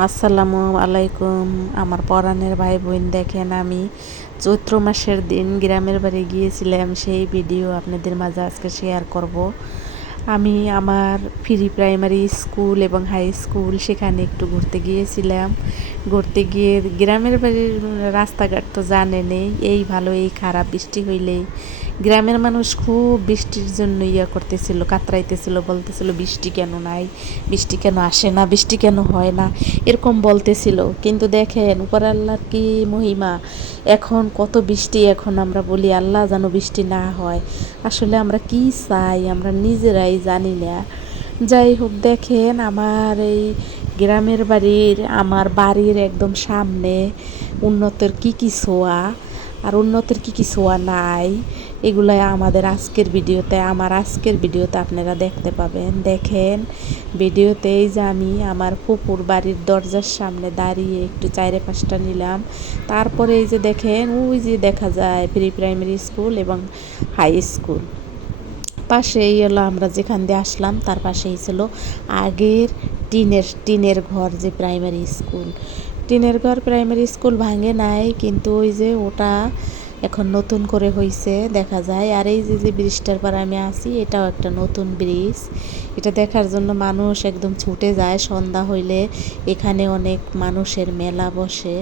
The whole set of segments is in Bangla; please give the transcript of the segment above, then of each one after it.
আসসালামু আলাইকুম আমার পরাণের ভাই বোন। দেখেন, আমি চৈত্র মাসের দিন গ্রামের বাড়ি গিয়েছিলাম, সেই ভিডিও আপনাদের মাঝে আজকে শেয়ার করব। আমি আমার প্রি প্রাইমারি স্কুল এবং হাই স্কুল সেখানে একটু ঘুরতে গিয়েছিলাম। ঘুরতে গিয়ে গ্রামের বাড়ির রাস্তাঘাট তো জানেনই, এই ভালো এই খারাপ, বৃষ্টি হইলেই গ্রামের মানুষ খুব বৃষ্টির জন্য করতেছিল, কাতরাইতেছিল, বলতেছিল বৃষ্টি কেন নাই, বৃষ্টি কেন আসে না, বৃষ্টি কেন হয় না, এরকম বলতেছিল। কিন্তু দেখেন উপর আল্লাহর কি মহিমা, এখন কত বৃষ্টি। এখন আমরা বলি আল্লাহ যেন বৃষ্টি না হয়, আসলে আমরা কি চাই আমরা নিজেরাই জানি না। যাই হোক, দেখেন আমার এই গ্রামের বাড়ির, আমার বাড়ির একদম সামনে উন্নতের কি কি ছোঁয়া আর উন্নতির কি কি ছোঁয়া নাই, এগুলাই আমাদের আজকের ভিডিওতে আপনারা দেখতে পাবেন। দেখেন ভিডিওতেই যে আমি আমার ফুপুর বাড়ির দরজার সামনে দাঁড়িয়ে একটু চাইরে পাশটা নিলাম। তারপরে এই যে দেখেন, ওই যে দেখা যায় প্রি প্রাইমারি স্কুল এবং হাই স্কুল। পাশেই হলো আমরা যেখান দিয়ে আসলাম তার পাশেই ছিল আগের টিনের ঘর, যে প্রাইমারি স্কুল। টিনের ঘর প্রাইমারি স্কুল ভাঙে নাই, কিন্তু ওই যে ওটা এখন নতুন করে হয়েছে দেখা যায়। আর এই যে ব্রিজটার পর আমি আছি, এটাও একটা নতুন ব্রিজ। এটা দেখার জন্য মানুষ একদম ছুটে যায় সন্ধ্যা হইলে। এখানে অনেক মানুষের মেলা বসে,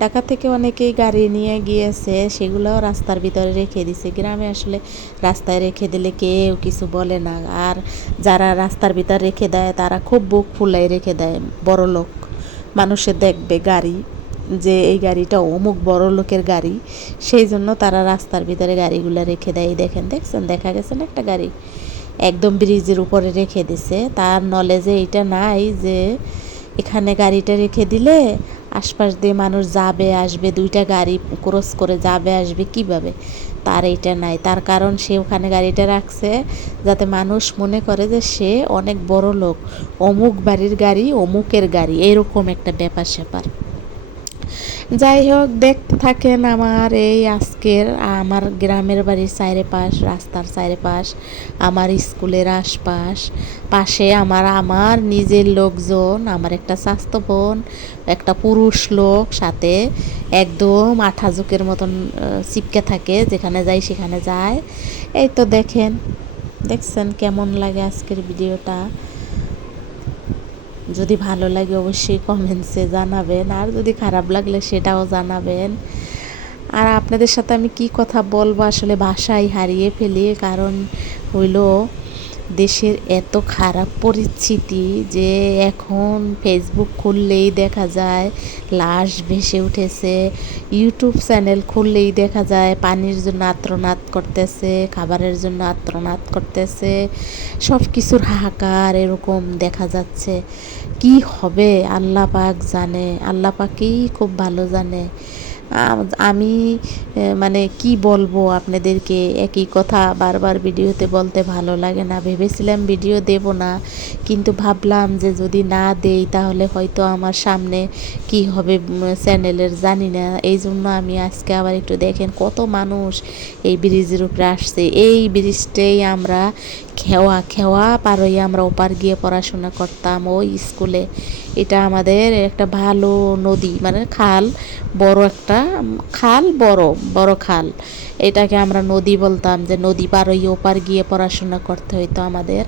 ঢাকা থেকে অনেকেই গাড়ি নিয়ে গিয়েছে, সেগুলোও রাস্তার ভিতরে রেখে দিছে। গ্রামে আসলে রাস্তায় রেখে দিলে কেউ কিছু বলে না, আর যারা রাস্তার ভিতর রেখে দেয় তারা খুব বুক ফুলাই রেখে দেয়। বড় লোক মানুষে দেখবে গাড়ি, যে এই গাড়িটা অমুক বড় লোকের গাড়ি, সেই জন্য তারা রাস্তার ভিতরে গাড়িগুলো রেখে দেয়। দেখেন, দেখা গেছে না একটা গাড়ি একদম ব্রিজের উপরে রেখে দিছে। তার নলেজে এটা নাই যে এখানে গাড়িটা রেখে দিলে আশপাশ দিয়ে মানুষ যাবে আসবে, দুইটা গাড়ি ক্রস করে যাবে আসবে কিভাবে, তার এইটা নাই। তার কারণ সে ওখানে গাড়িটা রাখছে যাতে মানুষ মনে করে যে সে অনেক বড় লোক, অমুক বাড়ির গাড়ি অমুকের গাড়ি, এরকম একটা ব্যাপার স্যাপার। যাই হোক, দেখতে থাকেন আমার এই আজকের আমার গ্রামের বাড়ির চারিপাশ, রাস্তার চারিপাশ, আমার স্কুলের আশপাশ, পাশে আমার নিজের লোকজন, আমার একটা স্বাস্থ্য বোন, একটা পুরুষ লোক সাথে, একদম আঠাজুকের মতন চিপকে থাকে, যেখানে যাই সেখানে যায়। এই তো দেখছেন কেমন লাগে আজকের ভিডিওটা। যদি ভালো লাগে অবশ্যই কমেন্টসে জানাবেন, আর যদি খারাপ লাগলে সেটাও জানাবেন। আর আপনাদের সাথে আমি কি কথা বলবো, আসলে ভাষাই হারিয়ে ফেলি। কারণ হইল দেশের এত খারাপ পরিস্থিতি যে এখন ফেসবুক খুললেই দেখা যায় লাশ ভেসে উঠেছে, ইউটিউব চ্যানেল খুললেই দেখা যায় পানির জন্য আর্তনাদ করতেছে, খাবারের জন্য আর্তনাদ করতেছে, সব কিছুর হাহাকার এরকম দেখা যাচ্ছে। কি হবে আল্লাহ পাক জানে, আল্লাহ পাকই খুব ভালো জানে। আমি মানে কি বলবো আপনাদেরকে, একই কথা বারবার ভিডিওতে বলতে ভালো লাগে না। ভেবেছিলাম ভিডিও দেব না, কিন্তু ভাবলাম যে যদি না দেই তাহলে হয়তো আমার সামনে কি হবে চ্যানেলের জানি না। এই জন্য আমি আজকে আবার একটু দেখেন কত মানুষ এই ব্রিজের উপরে আসছে। এই ব্রিজটাই আমরা খেওয়া পার হয়ে আমরা ওপার গিয়ে পড়াশোনা করতাম ওই স্কুলে। এটা আমাদের একটা ভালো নদী, মানে খাল, বড় একটা খাল, বড় বড় খাল, এটাকে আমরা নদী বলতাম। যে নদী পার হয়ে ওপার গিয়ে পড়াশোনা করতে হইতো আমাদের,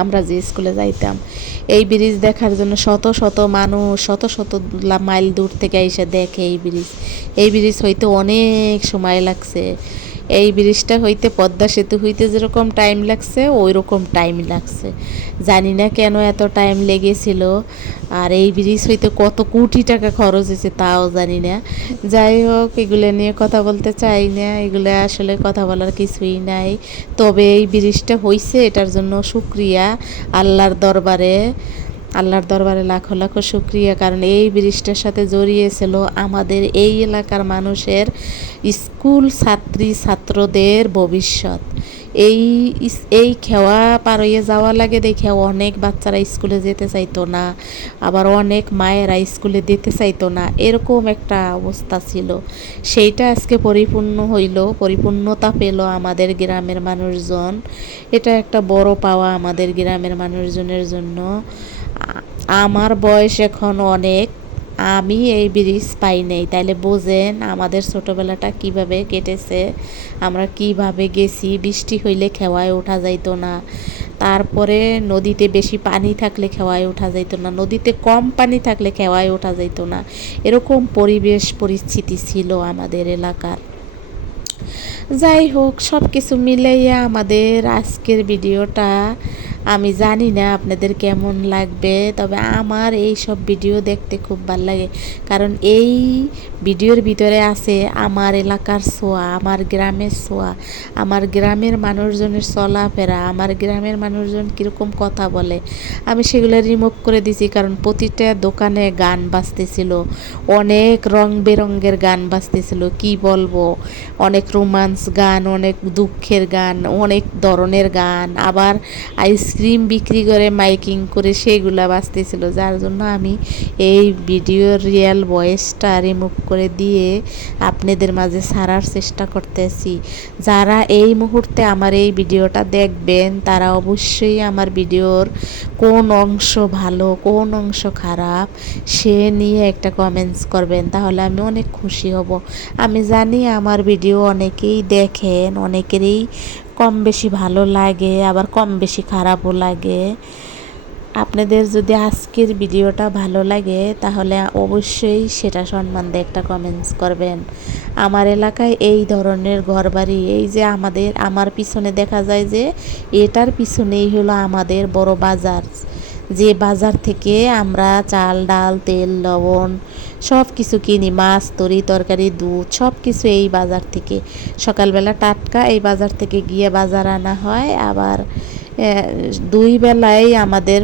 আমরা যে স্কুলে যাইতাম। এই ব্রিজ দেখার জন্য শত শত মানুষ শত শত মাইল দূর থেকে এসে দেখে এই ব্রিজ হইতে অনেক সময় লাগছে। এই ব্রিজটা হইতে পদ্মা সেতু হইতে যেরকম টাইম লাগছে ওই রকম টাইম লাগছে, জানি না কেন এত টাইম লেগেছিল। আর এই ব্রিজ হইতে কত কোটি টাকা খরচ হয়েছে তাও জানি না। যাই হোক, এগুলো নিয়ে কথা বলতে চাই না, এগুলো আসলে কথা বলার কিছুই নাই। তবে এই ব্রিজটা হইছে এটার জন্য শুক্রিয়া আল্লাহর দরবারে লাখো লাখো শুক্রিয়া। কারণ এই ব্রিজটার সাথে জড়িয়েছিল আমাদের এই এলাকার মানুষের স্কুল ছাত্রদের ভবিষ্যৎ। এই এই খেওয়া পার হয়ে যাওয়া লাগে দেখে অনেক বাচ্চারা স্কুলে যেতে চাইতো না, আবার অনেক মায়েরা স্কুলে দিতে চাইতো না, এরকম একটা অবস্থা ছিল। সেইটা আজকে পরিপূর্ণতা পেল আমাদের গ্রামের মানুষজন। এটা একটা বড় পাওয়া আমাদের গ্রামের মানুষজনের জন্য। আমার বয়স এখন অনেক, আমি এই ব্রিজ পাই নাই, তাইলে বোঝেন আমাদের ছোটোবেলাটা কিভাবে কেটেছে, আমরা কিভাবে গেছি। বৃষ্টি হইলে খেওয়ায় ওঠা যাইতো না, তারপরে নদীতে বেশি পানি থাকলে খেওয়ায় ওঠা যাইতো না, নদীতে কম পানি থাকলে খেওয়ায় ওঠা যাইতো না, এরকম পরিবেশ পরিস্থিতি ছিল আমাদের এলাকার। যাই হোক, সব কিছু মিলাইয়া আমাদের আজকের ভিডিওটা, আমি জানি না আপনাদের কেমন লাগবে, তবে আমার এই সব ভিডিও দেখতে খুব ভালো লাগে, কারণ এই ভিডিওর ভিতরে আছে আমার এলাকার ছোঁয়া, আমার গ্রামের ছোঁয়া, আমার গ্রামের মানুষজনের চলাফেরা, আমার গ্রামের মানুষজন কীরকম কথা বলে। আমি সেগুলো রিমুভ করে দিছি, কারণ প্রতিটা দোকানে গান বাজতেছিল, অনেক রং বেরঙের গান বাজতেছিল, কি বলবো, অনেক রোমান্স গান, অনেক দুঃখের গান, অনেক ধরনের গান, আবার আইসক্রিম বিক্রি করে মাইকিং করে সেগুলা বাজতেছিল, যার জন্য আমি এই ভিডিওর রিয়েল ভয়েসটা রিমুভ করে দিয়ে আপনাদের মাঝে ছাড়ার চেষ্টা করতেছি। যারা এই মুহূর্তে আমার এই ভিডিওটা দেখবেন তারা অবশ্যই আমার ভিডিওর কোন অংশ ভালো কোন অংশ খারাপ সে নিয়ে একটা কমেন্টস করবেন, তাহলে আমি অনেক খুশি হব। আমি জানি আমার ভিডিও অনেকেই দেখেন, অনেকেরই কম বেশি ভালো লাগে, আবার কম বেশি খারাপও লাগে। আপনাদের যদি আজকের ভিডিওটা ভালো লাগে তাহলে অবশ্যই সেটা সম্মান দিয়ে একটা কমেন্টস করবেন। আমার এলাকায় এই ধরনের ঘরবাড়ি, এই যে আমার পিছনে দেখা যায় যে এটার পিছনেই হলো আমাদের বড় বাজার, যে বাজার থেকে আমরা চাল ডাল তেল লবণ সব কিছু কিনি, মাছ তরি তরকারি দুধ সব কিছু এই বাজার থেকে সকালবেলা টাটকা এই বাজার থেকে গিয়ে বাজার আনা হয়। আবার দুই বেলায় আমাদের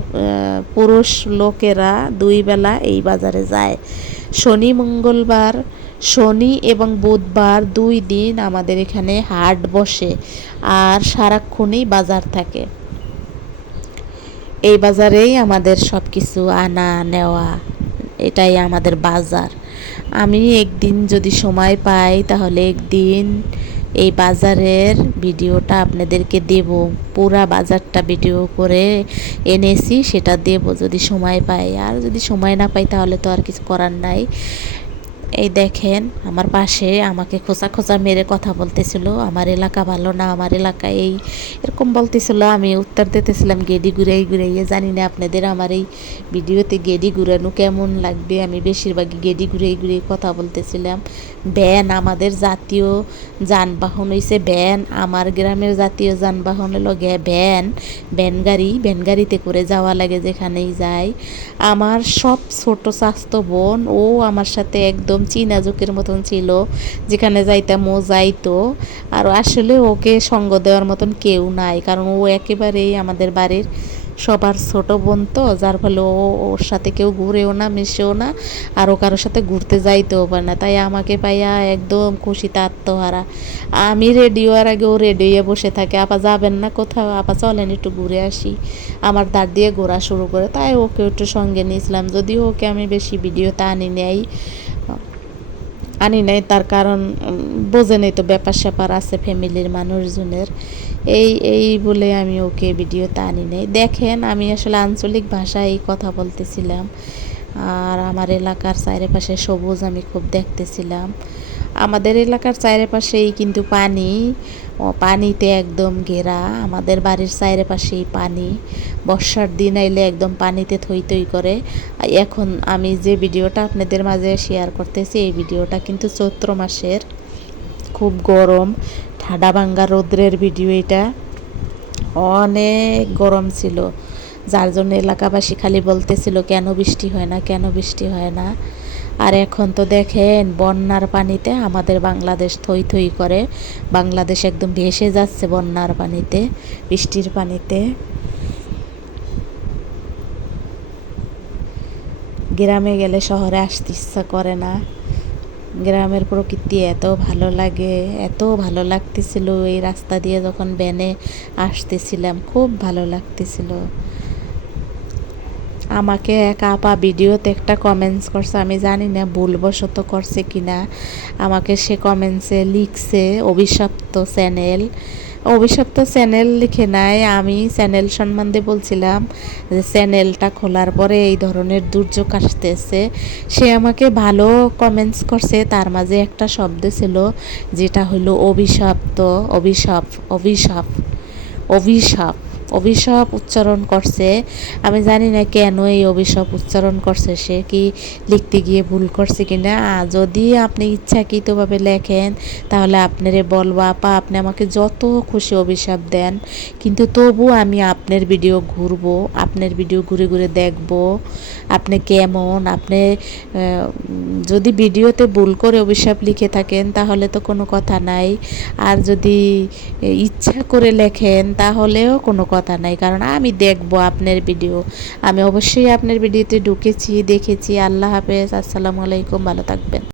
পুরুষ লোকেরা দুই বেলা এই বাজারে যায়। শনি মঙ্গলবার, শনি এবং বুধবার 2 দিন আমাদের এখানে হাট বসে, আর সারাক্ষণই বাজার থাকে। এই বাজারেই আমাদের সব কিছু আনা নেওয়া, এটাই আমাদের বাজার। আমি একদিন যদি সময় পাই তাহলে একদিন এই বাজারের ভিডিওটা আপনাদেরকে দেব, পুরা বাজারটা ভিডিও করে এনেছি সেটা দেব যদি সময় পাই, আর যদি সময় না পাই তাহলে তো আর কিছু করার নাই। এই দেখেন আমার পাশে আমাকে খোঁচা খোঁচা মেরে কথা বলতেছিল, আমার এলাকা ভালো না, আমার এলাকা এই এরকম বলতেছিল। আমি উত্তর দিতেছিলাম গেডি ঘুরাই ঘুরাইয়ে। জানি না আপনাদের আমার এই ভিডিওতে গেডি ঘুরানো কেমন লাগবে, আমি বেশিরভাগই গেডি ঘুরাই ঘুরাই কথা বলতেছিলাম। ভ্যান আমাদের জাতীয় যানবাহন হয়েছে ভ্যান, আমার গ্রামের জাতীয় যানবাহন হলো ভ্যান, ভ্যান গাড়িতে করে যাওয়া লাগে যেখানেই যাই। আমার সব ছোট স্বাস্থ্য বোন ও আমার সাথে একদম চীনা জোকের মতন ছিল, যেখানে যাইতাম ও যাইতো। আর আসলে ওকে সঙ্গ দেওয়ার মতন কেউ নাই, কারণ ও একেবারেই আমাদের বাড়ির সবার ছোট বোন, তো যার ফলে ওর সাথে কেউ ঘুরেও না মিশেও না, আর ও কারোর সাথে ঘুরতে যাইতেও পারে না। তাই আমাকে পাইয়া একদম খুশিতে আত্মহারা। আমি রেডি হওয়ার আগে ও রেডি হয়ে বসে থাকে, আপা যাবেন না কোথাও, আপা চলেন একটু ঘুরে আসি, আমার দাঁড় দিয়ে ঘোরা শুরু করে। তাই ওকে একটু সঙ্গে নিয়েছিলাম, যদিও ওকে আমি বেশি ভিডিওতে আনি নাই, তার কারণ বোঝেনই তো ব্যাপার স্যাপার আছে ফ্যামিলির মানুষজনের, এই বলে আমি ওকে ভিডিওতে আনি নাই। দেখেন আমি আসলে আঞ্চলিক ভাষায় কথা বলতেছিলাম, আর আমার এলাকার চারিপাশে সবুজ আমি খুব দেখতেছিলাম। আমাদের এলাকার চারিপাশেই কিন্তু পানিতে একদম ঘেরা, আমাদের বাড়ির চারিপাশেই পানি, বর্ষার দিন আইলে একদম পানিতে থই থই করে। এখন আমি যে ভিডিওটা আপনাদের মাঝে শেয়ার করতেছি এই ভিডিওটা কিন্তু চৈত্র মাসের, খুব গরম ঠাডা ভাঙ্গা রৌদ্রের ভিডিও, এটা অনেক গরম ছিল, যার জন্য এলাকাবাসী খালি বলতেছিল কেন বৃষ্টি হয় না, কেন বৃষ্টি হয় না। আর এখন তো দেখেন বন্যার পানিতে আমাদের বাংলাদেশ থই থই করে, বাংলাদেশ একদম ভেসে যাচ্ছে বন্যার পানিতে, বৃষ্টির পানিতে। গ্রামে গেলে শহরে আসতে ইচ্ছা করে না, গ্রামের প্রকৃতি এত ভালো লাগে, এত ভালো লাগতেছিল। এই রাস্তা দিয়ে যখন ভ্যানে আসতেছিলাম খুব ভালো লাগতেছিল। আমাকে এক আপা ভিডিওতে একটা কমেন্টস করছে, আমি জানি না ভুলবশত করছে কিনা, আমাকে সে কমেন্টসে লিখছে অভিশপ্ত চ্যানেল, অভিশপ্ত তো চ্যানেল লিখে নাই, আমি চ্যানেল সম্বন্ধে বলছিলাম যে চ্যানেলটা খোলার পরে এই ধরনের দুর্যোগ আসতেছে। সে আমাকে ভালো কমেন্টস করছে, তার মাঝে একটা শব্দ ছিল যেটা হলো অভিশপ্ত, অভিশাপ, অভিশাপ, অভিশাপ, অভিশাপ উচ্চারণ করছে। আমি জানি না কেন এই অভিশাপ উচ্চারণ করছে, সে কি লিখতে গিয়ে ভুল করছে কিনা। যদি আপনি ইচ্ছাকৃতভাবে লেখেন তাহলে আপনারে বলবো আপা, আপনি আমাকে যত খুশি অভিশাপ দেন, কিন্তু তবু আমি আপনার ভিডিও ঘুরবো, আপনার ভিডিও ঘুরে ঘুরে দেখবো আপনি কেমন। আপনি যদি ভিডিওতে ভুল করে অভিশাপ লিখে থাকেন তাহলে তো কোনো কথা নাই, আর যদি ইচ্ছা করে লেখেন তাহলেও কোনো কথা নাই, কারণ আমি দেখবো আপনার ভিডিও। আমি অবশ্যই আপনার ভিডিওতে ঢুকেছি, দেখেছি। আল্লাহ হাফেজ, আসসালামু আলাইকুম, ভালো থাকবেন।